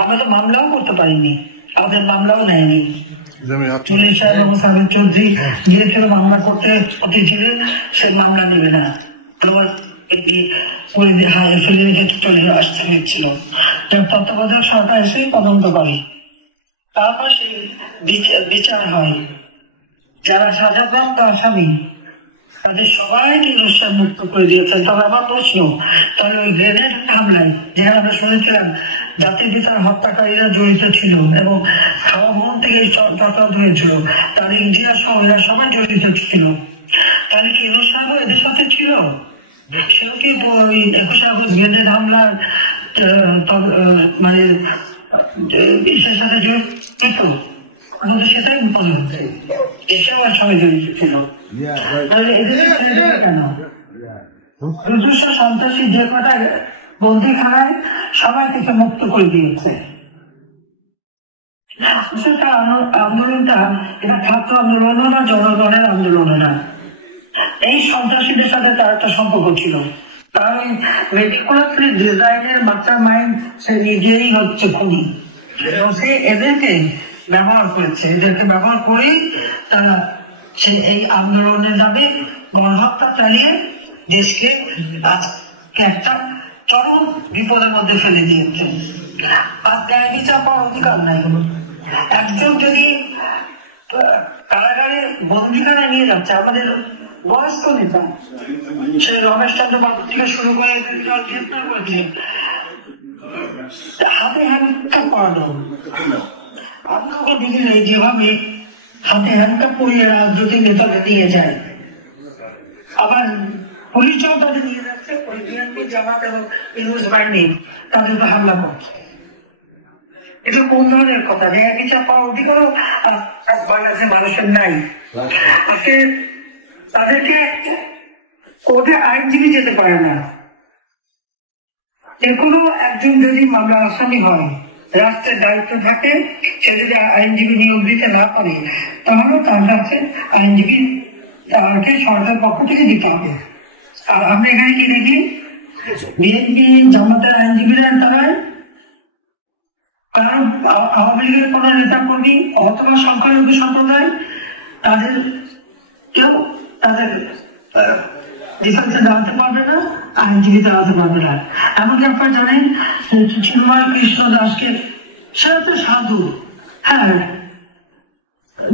আমরা তো মামলাও করতে পারিনি, আমাদের মামলাও নেয়নি। পুলিশ সাহেব এবং সাবেক চৌধুরী গিয়েছিল মামলা করতে, ছিলেন সে মামলা নেবে না, চলে আসতে হয়েছিল। তত্ত্বাবধায়ক সরকার এসে তদন্ত করে, তারপর সেই বিচার হয়। যারা সাজাপ্রাপ্ত আসামি তাদের সবাইকে অনুষ্ঠান মুক্ত করে দিয়েছেন। তবে আমার প্রশ্ন, তাহলে ওই গ্রেনেড হামলায় যেখানে আমরা শুনেছিলাম জাতির পিতার হত্যাকারীরা জড়িত ছিল এবং হাওয়া ভবন থেকে চক্রান্ত হয়েছিল, তার ইন্ডিয়া সহ এরা সবাই জড়িত ছিল, তাহলে কি অনুষ্ঠান এদের সাথে ছিল? সেও কি ওই 21শে আগস্ট গ্রেনেড হামলার মানে বিশ্বের সাথে জড়িত? আমাদের সেটাই মনে হচ্ছে, এসেও আর সবাই জড়িত ছিল। কেন সন্ত্রাসী যে কটা বন্দিখানায় সবাই থেকে মুক্ত করে দিয়েছে? আন্দোলনটা এটা ছাত্র আন্দোলনও না, জনগণের আন্দোলনও না। এই সন্ত্রাসীদের সাথে তার একটা সম্পর্ক ছিল। তার ওই মেটিকুলাসলি ডিজাইনের মাস্টার মাইন্ড সে নিজেই হচ্ছে খুনি, সে এদেরকে ব্যবহার করেছে। এদেরকে ব্যবহার করেই তারা সে এই আন্দোলনের নামে গণহত্যা চালিয়ে দেশকে আজকে একটা চরম বিপদের মধ্যে ফেলে দিয়েছে। আর ন্যায় বিচার পাওয়ার অধিকার নাই। একজন যদি কারাগারে বন্দিখানায় নিয়ে যাচ্ছে, আমাদের বয়স্ক নেতা সে রমেশ চন্দ্র বাবু থেকে শুরু করে গ্রেপ্তার করেছে, হাতে হ্যান্ডকাপ পরানো। আমি ওকে দেখি নাই যেভাবে হাতে হ্যান্ডকাপ পরিয়ে রাজনৈতিক নেতাকে নিয়ে যায়, আবার পুলিশও তাদের নিয়ে যাচ্ছে, ওই বিএনপি জামাত এবং ইউনুস বাহিনী তাদের উপর হামলা করছে। এটা কোন ধরনের কথা? ন্যায় বিচার পাওয়ার অধিকারও বাংলাদেশের মানুষের নাই। আজকে তাদেরকে কোর্টে আইনজীবী যেতে পারে না। যে কোনো একজন যদি মামলার আসামি হয়, রাষ্ট্রের দায়িত্ব থাকে, সে যদি আইনজীবী নিয়োগ দিতে না পারে তাহলে তার কাছে আইনজীবী তাকে সরকারের পক্ষ থেকে দিতে হবে। আর আমরা এখানে কি দেখি, বিএনপি জামাতের আইনজীবীরা তারা আওয়ামী লীগের কোন নেতা কর্মী অথবা সংখ্যালঘু সম্প্রদায় তাদের কেউ তাদের ডিফেন্সে দাঁড়াতে পারবে না, আইনজীবী দাঁড়াতে পারবে না। এমনকি আপনারা জানেন চিন্ময় কৃষ্ণ দাসকে, সে তো সাধু, হ্যাঁ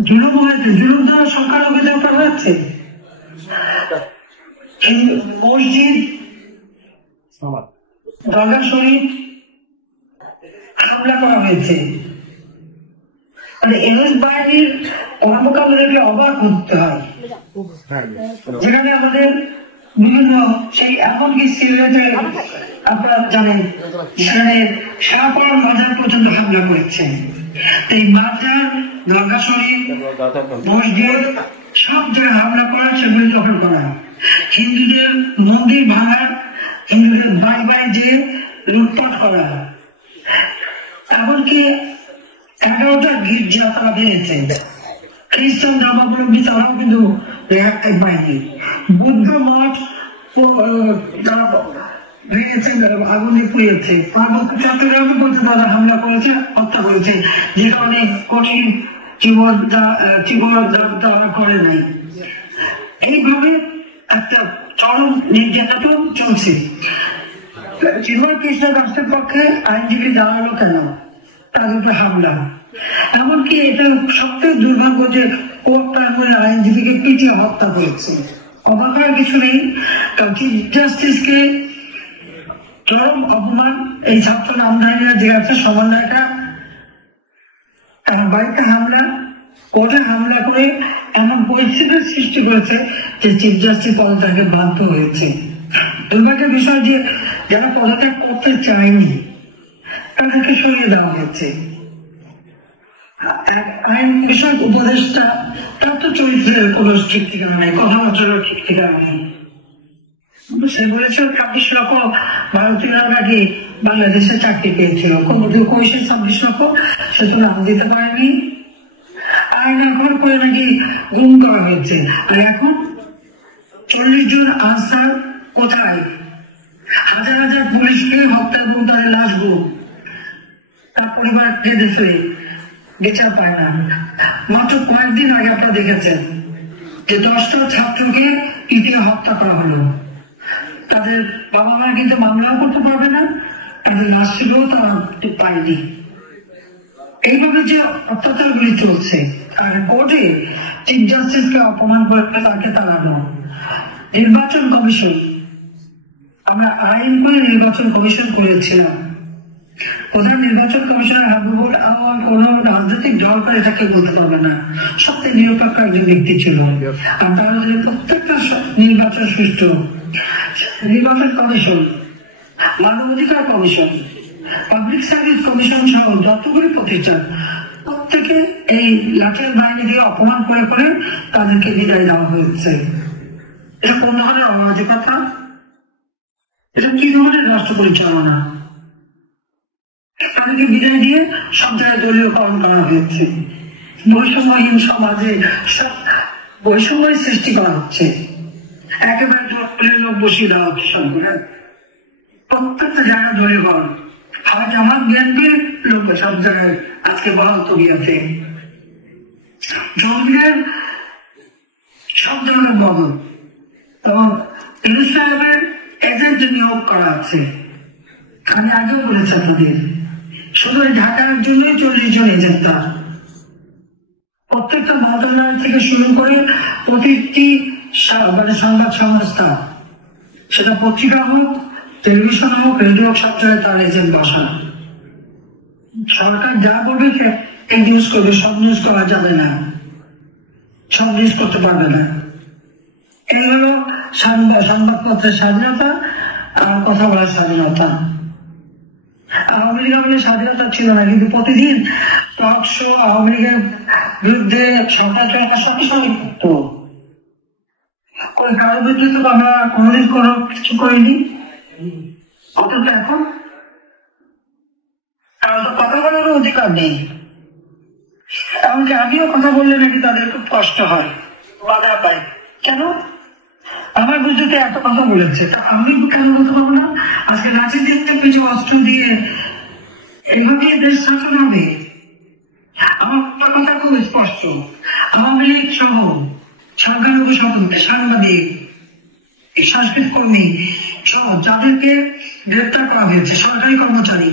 জুলুম হয়েছে, জুলুম দ্বারা সংখ্যালঘুদের উপর হচ্ছে। মসজিদ, দরগা শরীফ হামলা করা হয়েছে। মানে ইউনুস বাহিনীর কর্মকাণ্ড দেখলে অবাক হতে হয়, যেখানে আমাদের বিভিন্ন সেই এমনকি সিলেটে আপনারা জানেন সেখানে শাহপরান বাজার পর্যন্ত হামলা করেছে। এই বাজার, দরগা শরীফ, মসজিদ সব জায়গায় হামলা করা, সেগুলি দখল করা, হিন্দুদের মন্দির ভাঙা, হিন্দুদের বাড়ি বাড়ি যে লুটপাট করা, এমনকি 11টা গির্জা তারা ভেঙেছে। খ্রিস্টান ধর্মাবলম্বী তারাও কিন্তু রেহাই পায়নি। বুদ্ধ মঠ ভেঙেছে, আগুন পুড়িয়েছে। পার্বত্য চট্টগ্রামে বলতে তারা হামলা করেছে, হত্যা করেছে, যেটা অনেক কঠিন জীবন তারা করে নাই। এইভাবে একটা চরম নির্যাতন চলছে। জীবন কৃষ্ণ রাষ্ট্রের পক্ষে আইনজীবী দাঁড়ালো কেন? তার উপরে হামলা। এমনকি এটা সবচেয়ে দুর্ভাগ্য যে কোর্ট প্রাঙ্গণে আইনজীবীকে পিটিয়ে হত্যা করেছে। অবাক হওয়ার কিছু নেই, কারণ চিফ জাস্টিসকে চরম অপমান। এই ছাত্র নামধারীরা যে আছে সমন্বয়টা, তার বাড়িতে হামলা, কোর্টে হামলা করে এমন পরিস্থিতির সৃষ্টি করেছে যে চিফ জাস্টিস পদত্যাগে বাধ্য হয়েছে। দুর্ভাগ্যের বিষয় যে যারা পদত্যাগ করতে চায়নি তাদেরকে সরিয়ে দেওয়া হয়েছে। আইন বিষয়ক উপদেষ্টা, তার তো চরিত্রের কোন ঠিক ঠিকানা নেই, কথাবার্তারও ঠিক ঠিকানা নেই। সে বলেছে 26 লক্ষ ভারতীয়রা নাকি বাংলাদেশে চাকরি পেয়েছিল, কইছে 26 লক্ষ, সে তো নাম দিতে পারেনি। আইন এখন করে নাকি গুম করা হয়েছে। আর এখন 40 জন আনসার কোথায়? হাজার হাজার পুলিশকে হত্যা এবং তাদের লাশ গুম, তার পরিবার কেঁদেছে, বিচার পায় না। মাত্র কয়েকদিন আগে আপনারা দেখেছেন যে 10টা ছাত্রকে পিটিয়ে হত্যা করা হলো। তাদের বাবা মা কিন্তু মামলা করতে পারবে না, তাদের লাশ ছিল তারা পায়নি। এইভাবে যে অত্যাচারগুলি চলছে, আর কোর্টে চিফ জাস্টিসকে অপমান করে তাকে তাড়ানো। নির্বাচন কমিশন, আমরা আইন করে নির্বাচন কমিশন করেছিলাম। প্রধান নির্বাচন কমিশনার হাবিবুল আওয়াল কোন রাজনৈতিক দল করে এটাকে বলতে পারবে না, সবচেয়ে নিরপেক্ষ একজন ব্যক্তি ছিল। আর তারা প্রত্যেকটা নির্বাচন সুষ্ঠু। নির্বাচন কমিশন, মানবাধিকার কমিশন, পাবলিক সার্ভিস কমিশন সহ যতগুলি প্রতিষ্ঠান, প্রত্যেকে এই লাঠিয়াল বাহিনী দিয়ে অপমান করে করে তাদেরকে বিদায় দেওয়া হয়েছে। এটা কোন ধরনের অরাজকতা? এটা কি ধরনের রাষ্ট্র পরিচালনা? তাদেরকে বিদায় দিয়ে সব জায়গায় দলীয়করণ করা হয়েছে। বৈষম্যহীন সমাজে বৈষম্যের সৃষ্টি করা হচ্ছে। একেবারে দলীয় লোক বসিয়ে দেওয়া হচ্ছে সরকার, প্রত্যেকটা জায়গায় দলীয়করণ। আজ আমার বিএনপির লোক সব জায়গায় আজকে বহাল তবিয়াতে। জঙ্গিদের সব ধরনের বদল এবং ইউনুস সাহেবের এজেন্ট নিয়োগ করা আছে। আমি আগেও বলেছি আপনাদের, শুধু ঢাকার জন্যই 40 জন এজেন্ট তার। প্রত্যেকটা মন্ত্রণালয় থেকে শুরু করে প্রতিটি সংবাদ সংস্থা, সেটা পত্রিকা হোক, টেলিভিশন হোক, রেডিও, সব জায়গায় তার এজেন্ট বসা। সরকার যা বলবে এই নিউজ করবে, সব নিউজ করা যাবে না, সব নিউজ করতে পারবে না। এই হলো সংবাদপত্রের স্বাধীনতা আর কথা বলার স্বাধীনতা। আওয়ামী লীগ আমলের স্বাধীনতা ছিল না, কিন্তু প্রতিদিন টক শো আওয়ামী লীগের বিরুদ্ধে সরকার চলার সঙ্গে সঙ্গে করতো। কারো বিরুদ্ধে তো আমরা কোনোদিন কোনো কিছু করিনি। অথচ এখন কারো তো কথা বলার অধিকার নেই। এমনকি আমিও কথা বললে নাকি তাদের খুব কষ্ট হয়, বাধা পায়। কেন? আমার বুঝতে এত কথা বলেছে, তা আমি কেন বলতে পারবো না? আজকে রাঁচি দিতে কিছু অস্ত্র দিয়ে এইভাবে দেশ শাসন হবে? আমার কথা খুব স্পষ্ট। আওয়ামী লীগ সহ সংখ্যালঘু সম্পর্কে সাংবাদিক, সাংস্কৃতিক কর্মী সহ যাদেরকে গ্রেপ্তার করা হয়েছে, সরকারি কর্মচারী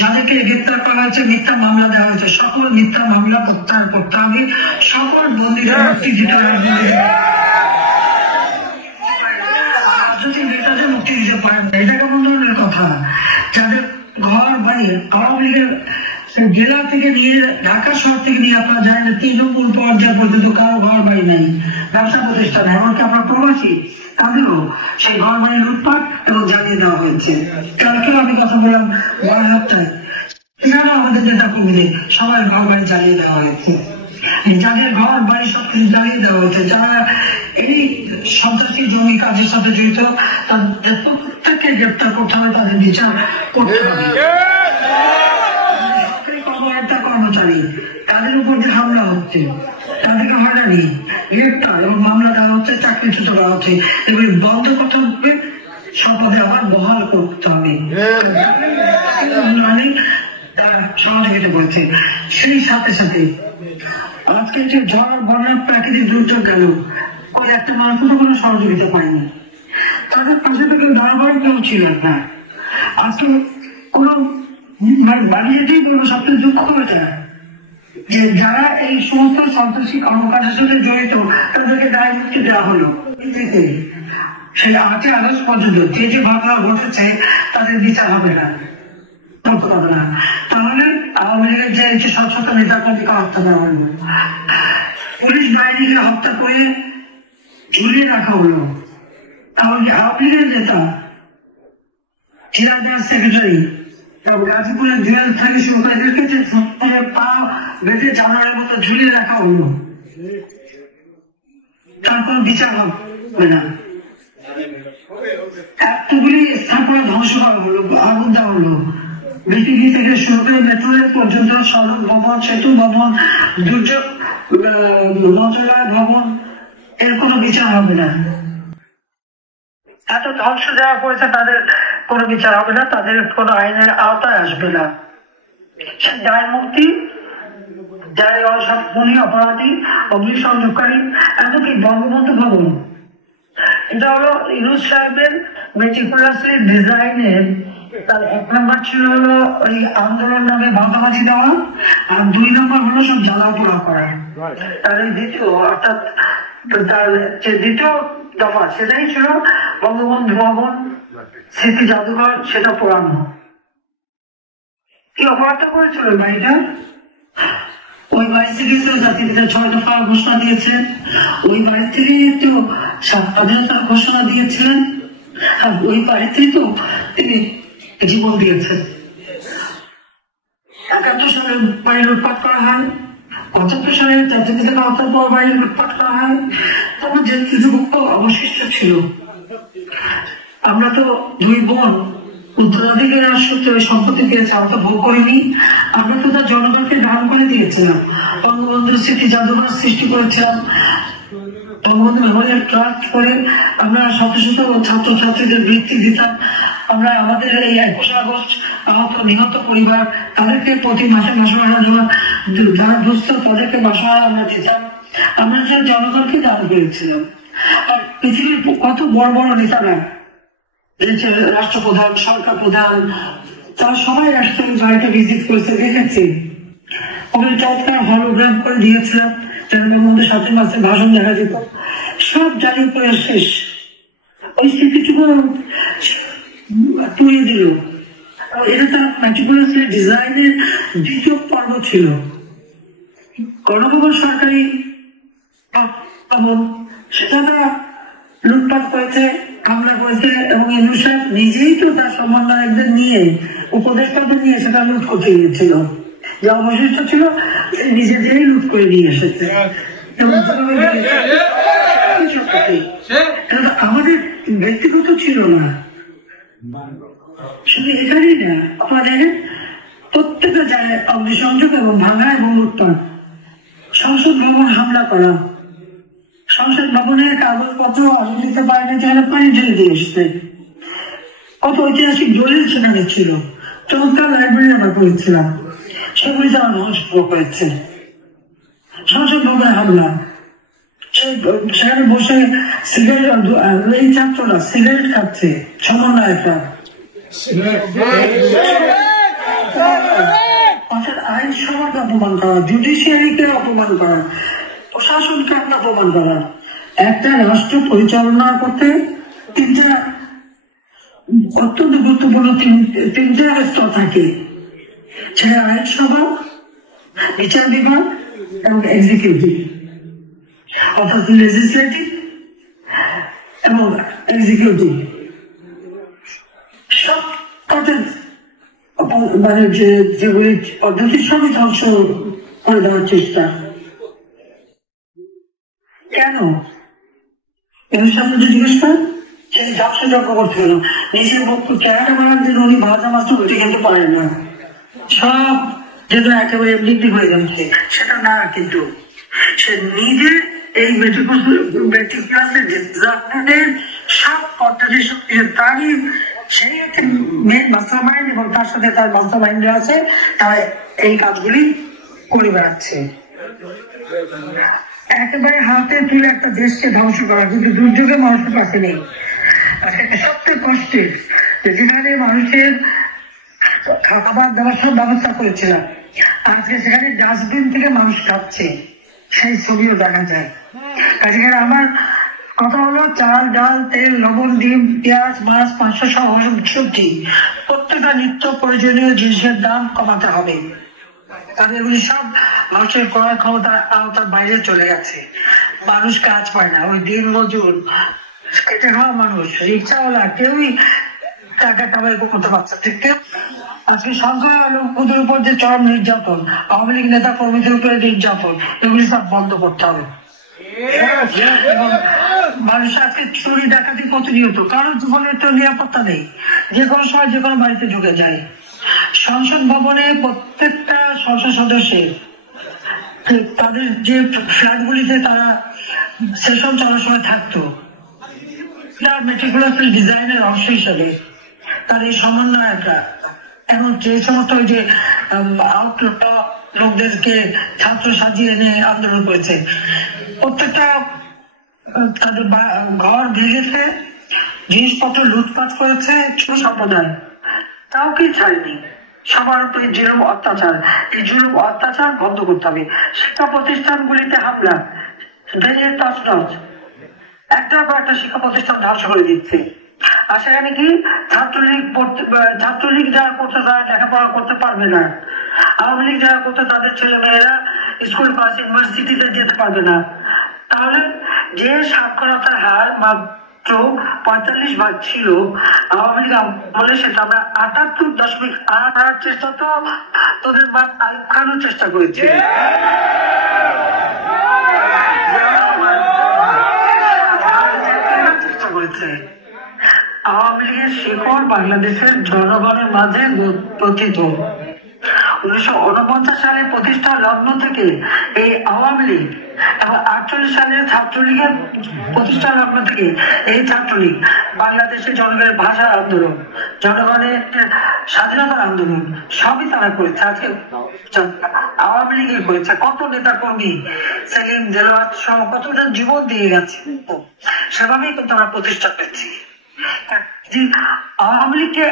যাদেরকে গ্রেপ্তার করা হয়েছে, মিথ্যা মামলা দেওয়া হয়েছে, সকল মিথ্যা মামলা প্রত্যাহার করতে হবে। সকল বন্দীদের মুক্তি দিতে হবে। নেতাদের মুক্তি দিতে পারেন না, এটা কেমন ধরনের কথা? যাদের ঘর বাড়ি আওয়ামী লীগের জেলা থেকে নিয়ে ঢাকা শহর থেকে নিয়ে আপনারা জানেন তৃণমূল পর্যায় পর্যন্ত কারো ঘর বাড়ি নাই, ব্যবসা প্রতিষ্ঠান, এমনকি আপনার প্রবাসী তাদেরও সেই ঘর বাড়ি লুটপাট এবং জ্বালিয়ে দেওয়া হয়েছে। কালকেও আমি কথা বললাম বারহাট্টায়, সেখানেও আমাদের নেতা কর্মীদের সবাই ঘর বাড়ি জ্বালিয়ে দেওয়া হয়েছে। যাদের ঘর বাড়ি সবকিছু জ্বালিয়ে দেওয়া হয়েছে, যারা এই সন্ত্রাসী জমি কাজের সাথে জড়িত তাদের প্রত্যেককে গ্রেপ্তার করতে হবে, তাদের বিচার করতে হবে। সরকারি কর্মকর্তা কর্মচারী তাদের উপর যে হামলা হচ্ছে, তাদেরকে হয়রানি, গ্রেপ্তার এবং মামলা দেওয়া হচ্ছে, চাকরিচ্যুত করা হচ্ছে, এগুলি বন্ধ করতে হবে, সম্পদে আবার বহাল করতে হবে। সহযোগিতা করেছে। সেই সাথে সাথে আজকে যে ঝড় বন্যা প্রাকৃতিক দুর্যোগ গেল, ওই একটা মানুষ কোনো সহযোগিতা পায়নি, তাদের পাশে থেকে দাঁড়াবার কেউ ছিলেন না। আজকে কোনো বাড়িতেই বলবো সবচেয়ে দুঃখ হয়েছে যে যারা এই সমস্ত সন্ত্রাসী কর্মকাণ্ডের সাথে জড়িত তাদেরকে দায় মুক্তি দেওয়া হলো। সেই 8ই আগস্ট পর্যন্ত যে যে ঘটনা ঘটেছে তাদের বিচার হবে না, হবে না। তাহলে আওয়ামী লীগের যে স্বচ্ছতা নেতাকর্মীকে হত্যা করা হলো, পুলিশ বাহিনীকে হত্যা করে ঝুলিয়ে রাখা হলো, তাহলে আওয়ামী লীগের নেতা সেক্রেটারি গাজীপুরের জেল থেকে শুরু করে রেখেছে, পা বেঁধে জানোয়ারের মতো ঝুলিয়ে রাখা হলো, তার কোন বিচার হবে না। এতগুলি স্থাপনা ধ্বংস করা হলো, আগুন দেওয়া হলো, বিটিভি থেকে শুরু করে মেট্রো রেল পর্যন্ত, সড়ক ভবন, সেতু ভবন, দুর্যোগ মন্ত্রণালয় ভবন, এর কোনো বিচার হবে না। এত ধ্বংস যারা করেছে তাদের কোনো বিচার হবে না, তাদের কোনো আইনের আওতায় আসবে না। দায় মুক্তি যারা সব খুনি, অপরাধী, অগ্নিসংযোগকারী, এমনকি বঙ্গবন্ধু ভবন, এটা হলো ইউনুস সাহেবের মেটিকুলাসলি ডিজাইনের। তার 1 নম্বর ছিল হলো ওই আন্দোলন নামে ভাগাভাগি দেওয়া, আর 2 নম্বর হলো সব জ্বালা পোড়া করা। তার এই দ্বিতীয়, অর্থাৎ তার যে দ্বিতীয় দফা সেটাই ছিল বঙ্গবন্ধু ভবন, স্মৃতি জাদুঘর, সেটা পোড়ানো। কি অপরাধটা করেছিল বাড়িটা? ওই বাড়ি থেকে তো জাতিপিতা 6 দফা ঘোষণা দিয়েছেন, ওই বাড়ি থেকে তো স্বাধীনতার ঘোষণা দিয়েছিলেন, আর ওই বাড়িতে তো তিনি জীবন দিয়েছেন। 71 সালে বাড়ি লুটপাট করা হয়, 75 সালে জাতিপিতা হত্যার পর বাড়ি লুটপাট করা হয়, তখন যে কিছুটুকু অবশিষ্ট ছিল। আমরা তো 2 বোন উত্তরাধিকার সূত্রে ওই সম্পত্তি পেয়েছে, আমরা তো ভোগ করিনি, আমরা তো তার জনগণকে দান করে দিয়েছিলাম। বঙ্গবন্ধুর স্মৃতি জাদুঘর সৃষ্টি করেছিলাম, বঙ্গবন্ধু মেমোরিয়াল ট্রাস্ট করে আমরা শত শত ছাত্রছাত্রীদের বৃত্তি দিতাম। আমরা আমাদের এই 21 আগস্ট আহত নিহত পরিবার, তাদেরকে প্রতি মাসে মাসোহারা যারা দুস্থ তাদেরকে মাসোহারা আমরা দিতাম। আমরা জনগণকে দান করেছিলাম। আর পৃথিবীর কত বড় বড় নেতারা, রাষ্ট্রপ্রধান, সরকার প্রধান, তারা সবাই আসতে বাড়িটা ভিজিট করেছে, দেখেছে। ওখানে চমৎকার হলোগ্রাম করে দিয়েছিলাম, যার মধ্যে 7 মাসের ভাষণ দেখা যেত, সব জ্বালিয়ে পড়ে শেষ। ওই স্মৃতিটুকু পুড়িয়ে দিল। এটা তার ম্যাটিকুলাসলি ডিজাইনের দ্বিতীয় পর্ব ছিল। গণভবন সরকারি ভবন, সেটা তারা লুটপাট করেছে, হামলা করেছে, এবং ইউনুস সাহেব নিজেই তো তার সমন্বয়কদের নিয়ে, উপদেষ্টাদের নিয়ে সেটা লুট করতে গিয়েছিল। যে অবশিষ্ট ছিল নিজেদেরই লুট করে নিয়ে এসেছে। আমাদের ব্যক্তিগত ছিল না, শুধু এখানেই না, আমাদের প্রত্যেকটা জায়গায় অগ্নিসংযোগ এবং ভাঙা এবং লুটপাট। সংসদ ভবন হামলা করা, সংসদ ভবনের কাগজপত্র আলো দিতে পারেনি, যেখানে পানি ঢেলে দিয়ে এসছে। কত ঐতিহাসিক দলিল সেখানে ছিল, চমৎকার লাইব্রেরি আমরা করেছিলাম, সেগুলি তারা নষ্ট করেছে। সংসদ ভবনে হামলা, সেখানে বসে সিগারেট, এই ছাত্ররা সিগারেট খাচ্ছে, সমন্বয়করা। অর্থাৎ আইনসভাকে অপমান করা, জুডিশিয়ারিকে অপমান করা, প্রশাসনকে অপমান করা। একটা রাষ্ট্র পরিচালনা করতে 3টা অত্যন্ত গুরুত্বপূর্ণ 3টা স্তর থাকে, সেটা আইনসভা, বিচার বিভাগ এবং এক্সিকিউটিভ, অর্থাৎ লেজিসলেটিভ এবং এক্সিকিউটিভ। সব তাদের মানে যেগুলি পদ্ধতির সবই ধ্বংস করে দেওয়ার চেষ্টা। কেন এর সামনে জিজ্ঞেস করেন, সেই ব্যবসা যজ্ঞ করতে হলো নিজের বক্তব্য চেহারা বানার জন্য উনি ভাজা মাছ উঠে খেতে পারেন না, সব যেন একেবারে এমনি হয়ে যাচ্ছে, সেটা না। কিন্তু সে নিজে এই সব পদ্ধতি তারই সেই একটা মেন মাস্টার মাইন্ড এবং তার সাথে তার মাস্টার মাইন্ড আছে, তারা এই কাজগুলি করে বেড়াচ্ছে। একেবারে হাতে তুলে একটা দেশকে ধ্বংস করা, কিন্তু দুর্যোগে মানুষের পাশে নেই। আজকে সবচেয়ে কষ্টের যেখানে মানুষের খাবার দাবার সব ব্যবস্থা করেছিলাম, আজকে সেখানে ডাস্টবিন থেকে মানুষ খাচ্ছে, সেই ছবিও দেখা যায়। কাজে আমার কথা হলো, চাল ডাল তেল লবণ ডিম পেঁয়াজ মাছ মাংস সহ সবজি প্রত্যেকটা নিত্য প্রয়োজনীয় জিনিসের দাম কমাতে হবে। কারণ এগুলি সব মানুষের ক্রয় ক্ষমতার আওতার বাইরে চলে গেছে। মানুষ কাজ পায় না, ওই দিন মজুর খেটে খাওয়া মানুষ রিক্সাওয়ালা কেউই টাকা কামাই করতে পারছে। ঠিক আজকে সংখ্যালঘুদের উপর যে চরম নির্যাতন, আওয়ামী লীগ নেতা কর্মীদের উপরে নির্যাতন, এগুলি সব বন্ধ করতে হবে। মানুষ আজকে চুরি ডাকাতি প্রতিনিয়ত, কারোর জীবনের তো নিরাপত্তা নেই, যে কোনো সময় যে কোনো বাড়িতে ঢুকে যায়। সংসদ ভবনে প্রত্যেকটা সংসদ সদস্যের তাদের যে ফ্ল্যাট গুলিতে তারা সেশন চলার সময় থাকতো, মেটিকুলাস ডিজাইনের অংশ হিসাবে তার এই সমন্বয়করা এবং যে সমস্ত ওই যে লোকদেরকে ছাত্র সাজিয়ে এনে আন্দোলন করেছে, প্রত্যেকটা তাদের ঘর ভেঙেছে, জিনিসপত্র লুটপাট করেছে, ছোট সম্প্রদায় কাউকে ছাড়েনি। সবার উপরে জুলুম অত্যাচার, এই জুলুম অত্যাচার বন্ধ করতে হবে। শিক্ষা প্রতিষ্ঠানগুলিতে হামলা, একটার পর একটা শিক্ষা প্রতিষ্ঠান ধ্বংস করে দিচ্ছে। আর সেখানে কি ছাত্রলীগ যারা করতে তারা লেখাপড়া করতে পারবে না, আওয়ামী লীগ যারা করতে তাদের ছেলে মেয়েরা স্কুল পাস ইউনিভার্সিটিতে যেতে পারবে না। তাহলে যে সাক্ষরতার হার মাত্র 45% ছিল আওয়ামী লীগ বলে, সেটা আমরা 78.8 আনার চেষ্টা তো তোদের বাপ আইব খানও চেষ্টা করেছে। চেষ্টা করেছে। আওয়ামী লীগের শিকড় বাংলাদেশের জনগণের মাঝে প্রথিত। 1949 সালে প্রতিষ্ঠা লগ্ন থেকে এই আওয়ামী লীগ এবং 48 সালের ছাত্রলীগের প্রতিষ্ঠা লগ্ন থেকে এই ছাত্রলীগ বাংলাদেশের জনগণের ভাষার আন্দোলন, জনগণের স্বাধীনতার আন্দোলন সবই তারা করেছে। আজকে আওয়ামী লীগই করেছে। কত নেতা কর্মী সেলিম দেলোয়ার সহ কতটা জীবন দিয়ে গেছে, সেভাবেই কিন্তু আমরা প্রতিষ্ঠা পেয়েছি। আওয়ামী লীগকে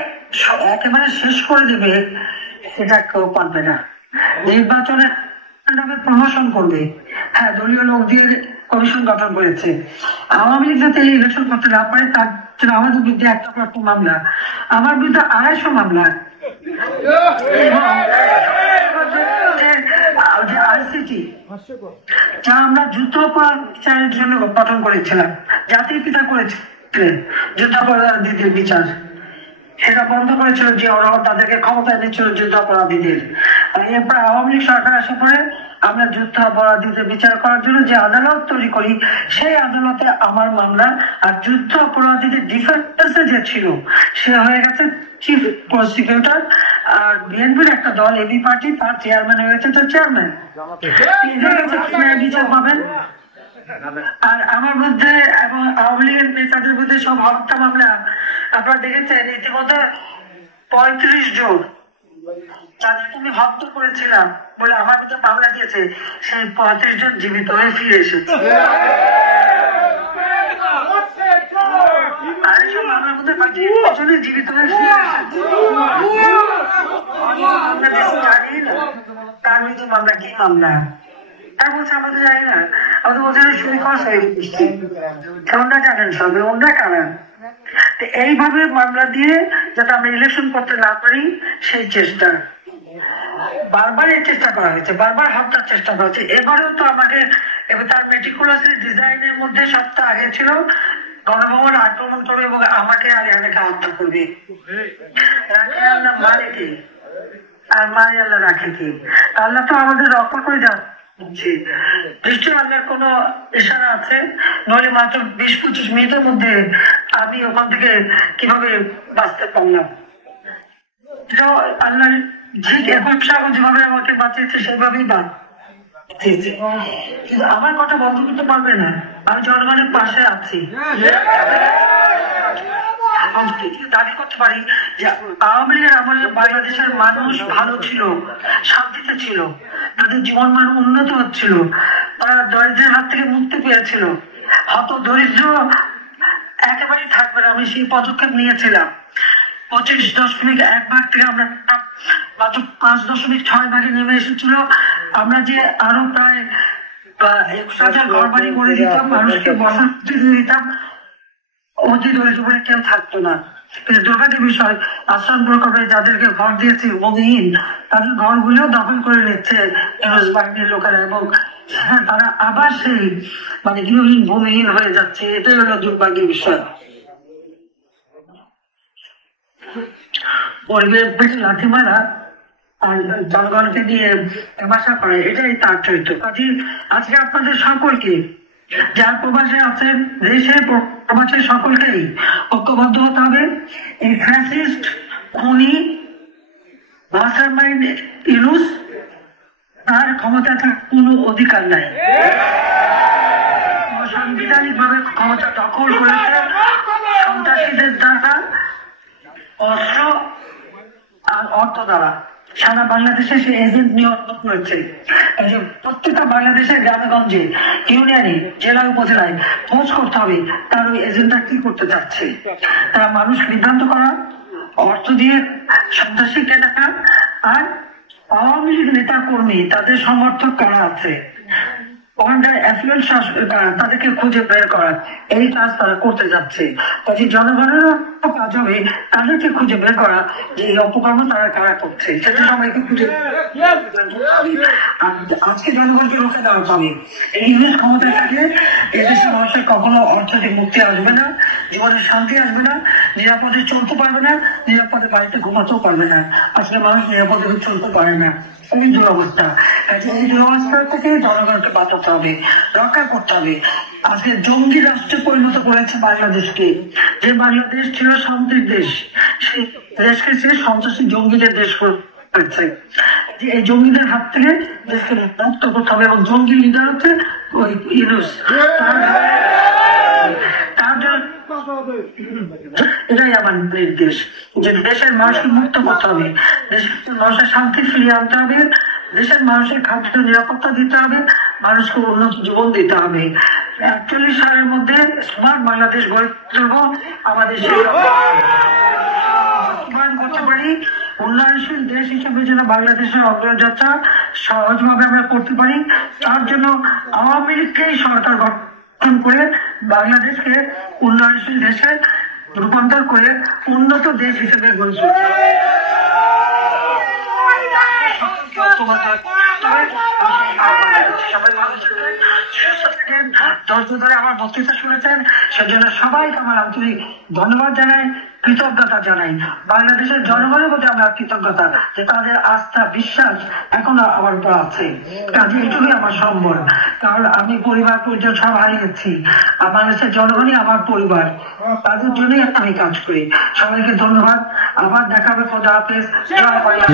একেবারে শেষ করে দেবে এটা কেউ পারবে না। নির্বাচনের নামে প্রমোশন করবে, হ্যাঁ দলীয় লোক দিয়ে কমিশন গঠন করেছে। আওয়ামী লীগ যাতে ইলেকশন করতে না পারে তার জন্য আমাদের বিরুদ্ধে একটা মামলা, আমার বিরুদ্ধে 250 মামলা। যা আমরা যুদ্ধ অপরাধ বিচারের জন্য গঠন করেছিলাম, জাতির পিতা করেছিলেন যুদ্ধাপরাধীদের বিচার, সেটা বন্ধ করেছিল যে ওরা তাদেরকে ক্ষমতায় দিচ্ছিল যুদ্ধ অপরাধীদের। এরপর আওয়ামী লীগ সরকার আসার পরে আমরা যুদ্ধ অপরাধীদের বিচার করার জন্য যে আদালত তৈরি করি, সেই আদালতে আমার মামলা, আর যুদ্ধ অপরাধীদের ডিফেন্সে যে ছিল সে হয়ে গেছে চিফ প্রসিকিউটর, আর বিএনপির একটা দল এবি পার্টি তার চেয়ারম্যান হয়ে গেছে তার চেয়ারম্যান। বিচার পাবেন। আর আমার বিরুদ্ধে এবং আওয়ামী লীগের নেতাদের বিরুদ্ধে সব হত্যা মামলা আপনারা দেখেছেন, ইতিমধ্যে 35 জন যাদের তুমি হত্যা করেছিলাম বলে আমার বিরুদ্ধে মামলা দিয়েছে, সেই 35 জন জীবিত হয়ে ফিরে এসেছে। আর এসব মামলার মধ্যে 25 জনের জীবিত হয়ে ফিরে এসেছে। আমরা জানি না তার বিরুদ্ধে মামলা কি মামলা, তার বলছে আমাদের জানি না, আমাদের বলছে সুবিকর ওনারা জানেন সবে, ওনারা কারা। এইভাবে মামলা দিয়ে যাতে আমরা ইলেকশন করতে না পারি সেই চেষ্টা, বারবার এই চেষ্টা করা হয়েছে, বারবার হত্যার চেষ্টা করা হয়েছে। এবারেও তো আমাকে তার মেটিকুলাস ডিজাইনের মধ্যে সপ্তাহ আগে ছিল গণভবন আক্রমণ করবে এবং আমাকে আর এলাকা হত্যা করবে। রাখে আল্লাহ মানে কি, আর মানে আল্লাহ রাখে কি? আল্লাহ তো আমাদের রক্ষা করে যান, জি, নিশ্চয়ই আল্লাহর কোনো ইশারা আছে, নইলে মাত্র 20-25 মিনিটের মধ্যে আমি ওখান থেকে কিভাবে বাঁচতে পারলাম। আল্লাহ ঠিক 21 সাল যেভাবে আমাকে বাঁচিয়েছে সেভাবেই বাঁচিয়েছে। কিন্তু আমার কথা বন্ধ করতে পারবে না, আমি জনগণের পাশে আছি। দাবি করতে পারি যে আওয়ামী লীগের আমলে বাংলাদেশের মানুষ ভালো ছিল, শান্তিতে ছিল, তাদের জীবন মান উন্নত হচ্ছিল, তারা দরিদ্রের হাত থেকে মুক্তি পেয়েছিল, হত দরিদ্র একেবারেই থাকবে না। আমি সেই পদক্ষেপ নিয়েছিলাম। 25.1 ভাগ থেকে আমরা মাত্র 5.6 ভাগে নেমে এসেছিল। আমরা যে আরো প্রায় 21,000 ঘর বাড়ি করে দিতাম, মানুষকে বসতি দিতাম, অতি দরিদ্র বলে কেউ থাকতো না। কিন্তু দুর্ভাগ্যের বিষয়, আসাম প্রকল্পে যাদেরকে ঘর দিয়েছে ভূমিহীন, তাদের ঘরগুলো দখল করে নিচ্ছে বাহিনীর লোকেরা, এবং তারা আবার সেই গৃহহীন ভূমিহীন হয়ে যাচ্ছে। এটাই হলো দুর্ভাগ্যের বিষয়। পরিবেশ পেটে লাথি মারা আর জনগণকে দিয়ে ভাষা করে, এটাই তার চরিত্র। আজকে আপনাদের সকলকে, যার প্রবাসে আছেন, দেশে প্রবাসে সকলকেই ঐক্যবদ্ধ হতে হবে। এই ফ্যাসিস্ট খুনি মাস্টারমাইন্ড ইউনূস, তার ক্ষমতা থাকার কোনো অধিকার নাই। সাংবিধানিক ভাবে ক্ষমতা দখল করেছে সন্ত্রাসীদের দ্বারা, অস্ত্র আর অর্থ দ্বারা। সারা বাংলাদেশে সে এজেন্ট নিয়োগ করেছে। প্রত্যেকটা বাংলাদেশের গ্রামে গঞ্জে, ইউনিয়নে, জেলায়, উপজেলায় খোঁজ করতে হবে তার ওই এজেন্টটা কি করতে চাচ্ছে। তারা মানুষ বিভ্রান্ত করা, অর্থ দিয়ে সন্ত্রাসীকে টাকা, আর আওয়ামী লীগ নেতা কর্মী তাদের সমর্থক কারা আছে, তাদেরকে খুঁজে বের করা, এই কাজ তারা করতে যাচ্ছে। কাজে জনগণেরও কাজ হবে তাদেরকে খুঁজে বের করা যে এই অপকর্ম তারা কারা করছে, সেটা সবাইকে খুঁজে। আজকে জনগণকে রোখে দেওয়া হবে। এই ইংরেজ ক্ষমতায় থাকলে এদেশের মানুষের কখনো অর্থনৈতিক মুক্তি আসবে না, জীবনের শান্তি আসবে না, নিরাপদে চলতে পারবে না, নিরাপদে বাড়িতে ঘুমাতেও পারবে না। আজকে মানুষ নিরাপদে চলতে পারে না, এই দুরবস্থা। এই দুরবস্থা থেকে জনগণকে বাঁচাতে হবে, রক্ষা করতে হবে। আজকে জঙ্গি রাষ্ট্রে পরিণত করেছে বাংলাদেশকে। যে বাংলাদেশ ছিল শান্তির দেশ, সেই দেশকে ছিল সন্ত্রাসী জঙ্গিদের দেশ করেছে। এই জঙ্গিদের হাত থেকে দেশকে মুক্ত করতে হবে, এবং জঙ্গি লিডার হচ্ছে ওই ইউনূস। এটাই আমার নির্দেশ, যে দেশের মানুষকে মুক্ত করতে হবে, দেশের মানুষের শান্তি ফিরিয়ে আনতে হবে, দেশের মানুষের খাদ্য নিরাপত্তা দিতে হবে, মানুষকে উন্নত জীবন দিতে হবে। 41 সালের মধ্যে স্মার্ট বাংলাদেশ গড়ে তুলব। আমাদের সেই করতে পারি উন্নয়নশীল দেশ হিসেবে যেন বাংলাদেশের অগ্রযাত্রা সহজভাবে আমরা করতে পারি, তার জন্য আওয়ামী লীগকেই সরকার গঠন করে বাংলাদেশকে উন্নয়নশীল দেশে রূপান্তর করে উন্নত দেশ হিসেবে গড়ে তুলতে হবে। সবাই ভালো থাকবেন, সুস্থ থাকেন। ধৈর্য ধরে আমার বক্তৃতা শুনেছেন সেজন্য সবাইকে আমার আন্তরিক ধন্যবাদ জানাই, কৃতজ্ঞতা জানাই। বাংলাদেশের জনগণের প্রতি আমার কৃতজ্ঞতা যে তাদের আস্থা বিশ্বাস এখনো আমার উপর আছে। কাজে এটুকুই আমার সম্বল, কারণ আমি পরিবার পরিজন সব হারিয়েছি। বাংলাদেশের জনগণই আমার পরিবার, তাদের জন্যই আমি কাজ করি। সবাইকে ধন্যবাদ, আবার দেখা হবে। খোদা হাফেজ। জয় বাংলা।